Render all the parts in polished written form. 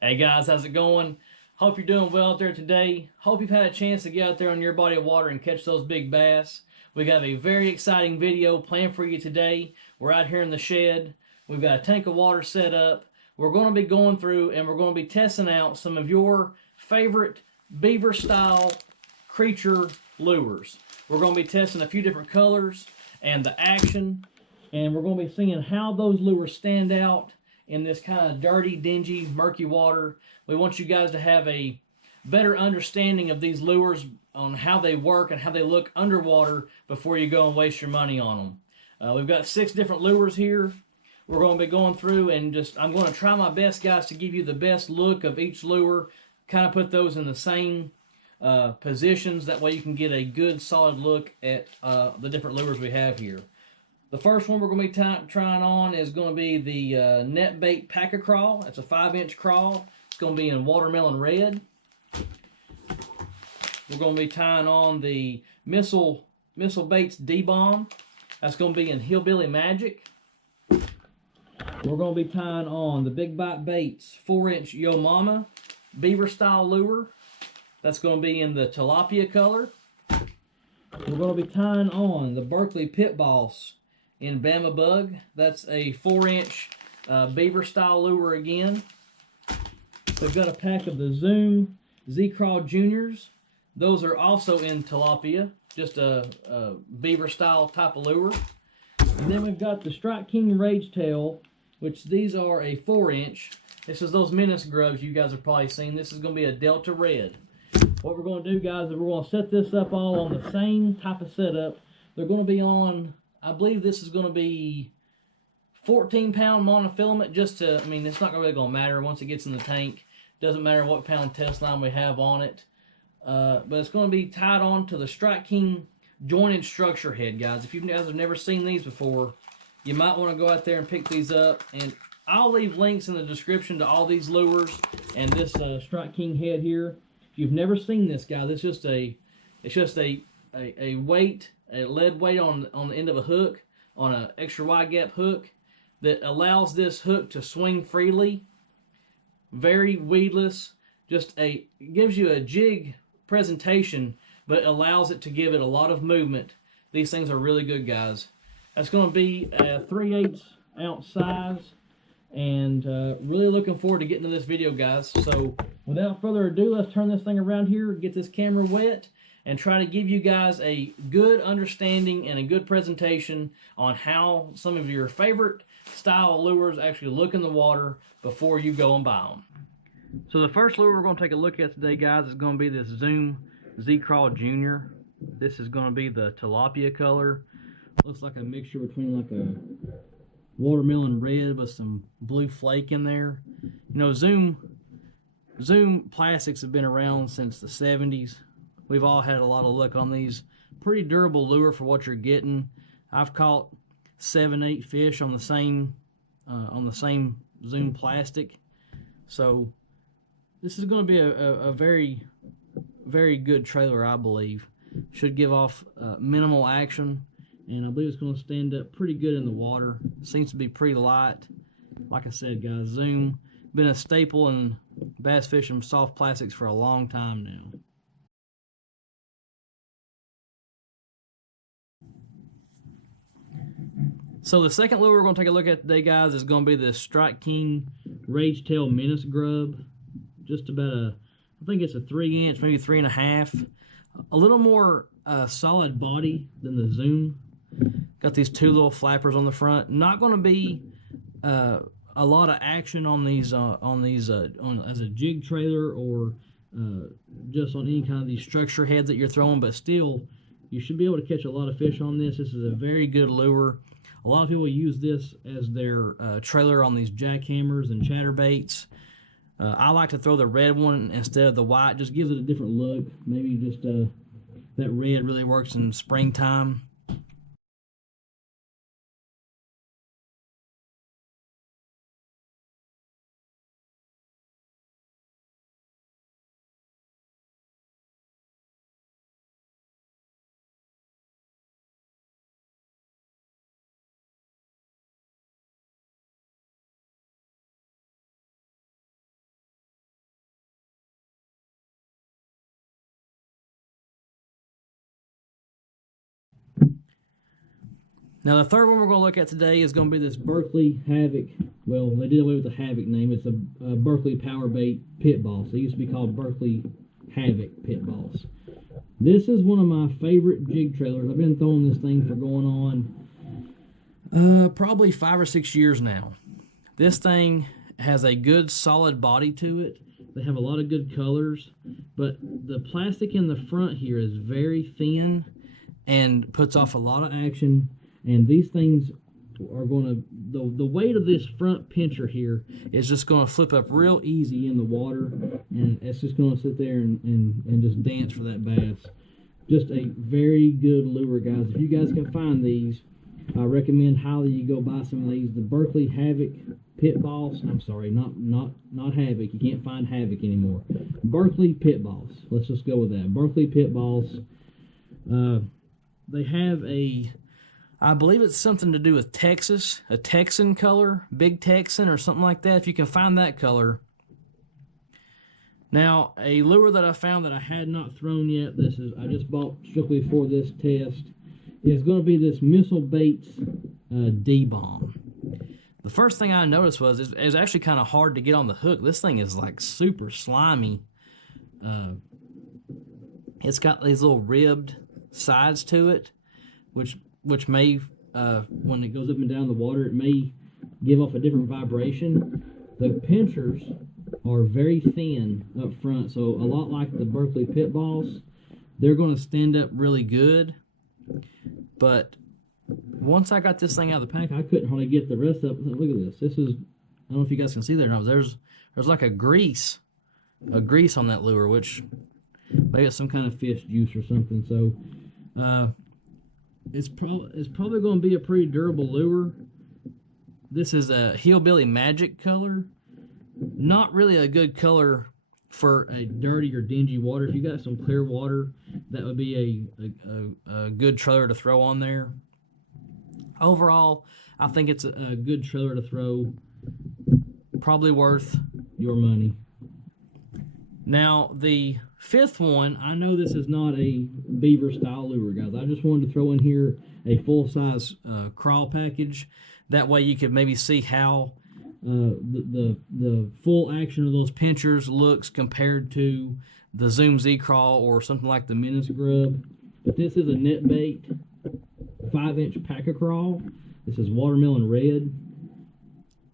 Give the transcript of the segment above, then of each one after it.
Hey guys, how's it going? Hope you're doing well out there today. Hope you've had a chance to get out there on your body of water and catch those big bass. We got a very exciting video planned for you today. We're out here in the shed. We've got a tank of water set up. We're going to be going through and we're going to be testing out some of your favorite beaver style creature lures. We're going to be testing a few different colors and the action, and we're going to be seeing how those lures stand out in this kind of dirty, dingy, murky water. We want you guys to have a better understanding of these lures on how they work and how they look underwater before you go and waste your money on them. We've got 6 different lures here. We're going to be going through and I'm going to try my best, guys, to give you the best look of each lure, kind of put those in the same positions. That way you can get a good, solid look at the different lures we have here. The first one we're going to be trying on is going to be the Net Bait Pack-A-Crawl. It's a 5-inch crawl. It's going to be in watermelon red. We're going to be tying on the Missile Baits D-Bomb. That's going to be in Hillbilly Magic. We're going to be tying on the Big Bite Baits 4-inch Yo Mama Beaver style lure. That's going to be in the tilapia color. We're going to be tying on the Berkley Pit Boss in Bama Bug. That's a 4-inch beaver style lure again. We've got a pack of the Zoom Z-Craw Juniors. Those are also in tilapia, just a beaver style type of lure. And then we've got the Strike King Rage Tail, which these are a 4-inch. This is those menace grubs you guys have probably seen. This is going to be a Delta Red. What we're going to do, guys, is we're going to set this up all on the same type of setup. They're going to be on, I believe this is going to be 14-pound monofilament. It's not really going to matter once it gets in the tank. Doesn't matter what pound test line we have on it. But it's going to be tied on to the Strike King jointed structure head, guys. If you guys have never seen these before, you might want to go out there and pick these up. And I'll leave links in the description to all these lures and this Strike King head here. If you've never seen this, guys, it's just a weight, a lead weight on the end of a hook, on an extra wide gap hook that allows this hook to swing freely. Very weedless. Gives you a jig presentation, but allows it to give it a lot of movement. These things are really good, guys. That's going to be a 3/8 ounce size, and really looking forward to getting to this video, guys. So without further ado, let's turn this thing around here, get this camera wet, and try to give you guys a good understanding and a good presentation on how some of your favorite style lures actually look in the water before you go and buy them. So the first lure we're going to take a look at today, guys, is going to be this Zoom Z-Craw Junior. This is going to be the tilapia color. Looks like a mixture between like a watermelon red with some blue flake in there. You know, Zoom plastics have been around since the 70s. We've all had a lot of luck on these. Pretty durable lure for what you're getting. I've caught 7-8 fish on the same Zoom plastic. So this is going to be a very, very good trailer, I believe. Should give off minimal action, and I believe it's going to stand up pretty good in the water. Seems to be pretty light. Like I said, guys, Zoom been a staple in bass fishing soft plastics for a long time now. So the second lure we're going to take a look at today, guys, is going to be the Strike King Rage Tail Menace Grub. Just about I think it's a 3-inch, maybe 3.5. A little more solid body than the Zoom. Got these 2 little flappers on the front. Not going to be a lot of action on these as a jig trailer or just on any kind of these structure heads that you're throwing, but still you should be able to catch a lot of fish on this. This is a very good lure. A lot of people use this as their trailer on these jackhammers and chatterbaits. I like to throw the red one instead of the white. Just gives it a different look. Maybe just that red really works in springtime. Now the third one we're going to look at today is going to be this Berkley Havoc. Well, they did away with the Havoc name. It's a Berkley Power Bait Pit Boss. They used to be called Berkley Havoc Pit Boss. This is one of my favorite jig trailers. I've been throwing this thing for going on probably 5 or 6 years now. This thing has a good solid body to it. They have a lot of good colors, but the plastic in the front here is very thin and puts off a lot of action. And these things are going to, the weight of this front pincher here is just going to flip up real easy in the water, and it's just going to sit there and just dance for that bass. Just a very good lure, guys. If you guys can find these, I recommend highly you go buy some of these. The Berkley Havoc Pit Boss. I'm sorry, not Havoc. You can't find Havoc anymore. Berkley Pit Boss. Let's just go with that. Berkley Pit Boss. They have a, I believe it's something to do with Texas, a Texan color, Big Texan or something like that. If you can find that color. Now, a lure that I found that I had not thrown yet, this is, I just bought strictly for this test, is going to be this Missile Baits D-Bomb. The first thing I noticed was it's actually kind of hard to get on the hook. This thing is like super slimy. It's got these little ribbed sides to it, which may, when it goes up and down the water, it may give off a different vibration. The pinchers are very thin up front, so a lot like the Berkley Pit Boss, they're going to stand up really good. But once I got this thing out of the pack, I couldn't hardly get the rest of it. Look at this. This is, I don't know if you guys can see there. No, there's like a grease on that lure, which maybe it's some kind of fish juice or something. So it's probably going to be a pretty durable lure. This is a Hillbilly Magic color. Not really a good color for a dirty or dingy water. If you got some clear water, that would be a good trailer to throw on there. Overall, I think it's a good trailer to throw. Probably worth your money. Now, the fifth one, I know this is not a Beaver style lure, guys. I just wanted to throw in here a full-size crawl package. That way you could maybe see how the full action of those pinchers looks compared to the Zoom Z Crawl or something like the Menace Grub. But this is a net bait 5-inch Pack-A-Crawl. This is watermelon red.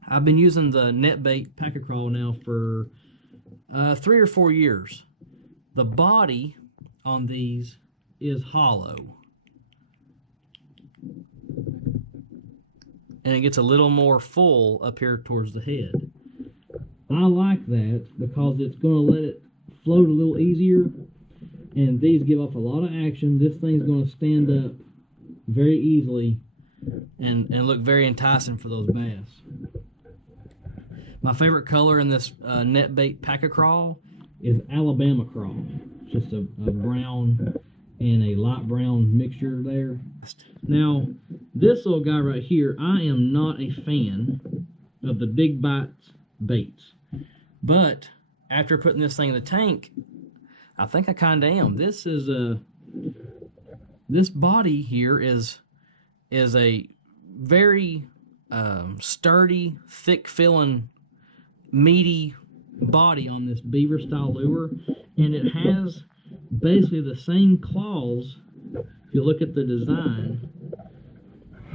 I've been using the net bait Pack-A-Crawl now for 3 or 4 years. The body on these is hollow, and it gets a little more full up here towards the head. I like that because it's going to let it float a little easier, and these give off a lot of action. This thing's going to stand up very easily and look very enticing for those bass. My favorite color in this net bait Pack-A-Crawl is Alabama Crawl. It's just a brown and a light brown mixture there. Now, this little guy right here, I am not a fan of the Big Bites baits. But after putting this thing in the tank, I think I kind of am. This is this body here is a very sturdy, thick-filling, meaty body on this Beaver style lure, and it has basically the same claws. If you look at the design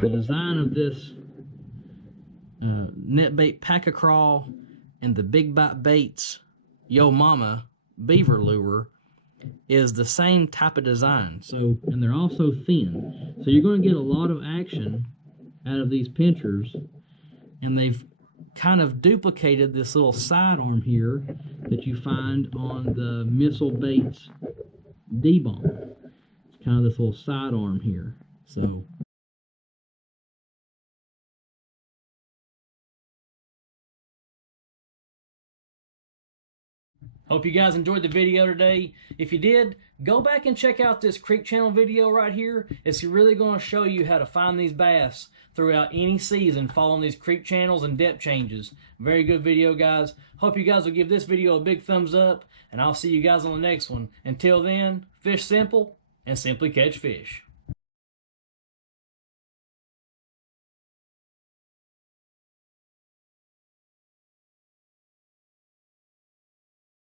of this net bait Pack-A-Crawl and the Big Bite Baits Yo Mama Beaver lure is the same type of design. So, and they're also thin, so you're going to get a lot of action out of these pinchers, and they've kind of duplicated this little sidearm here that you find on the Missile Baits D-Bomb. It's kind of this little sidearm here. So hope you guys enjoyed the video today. If you did, go back and check out this Creek Channel video right here. It's really going to show you how to find these bass throughout any season following these creek channels and depth changes. Very good video, guys. Hope you guys will give this video a big thumbs up, and I'll see you guys on the next one. Until then, fish simple and simply catch fish.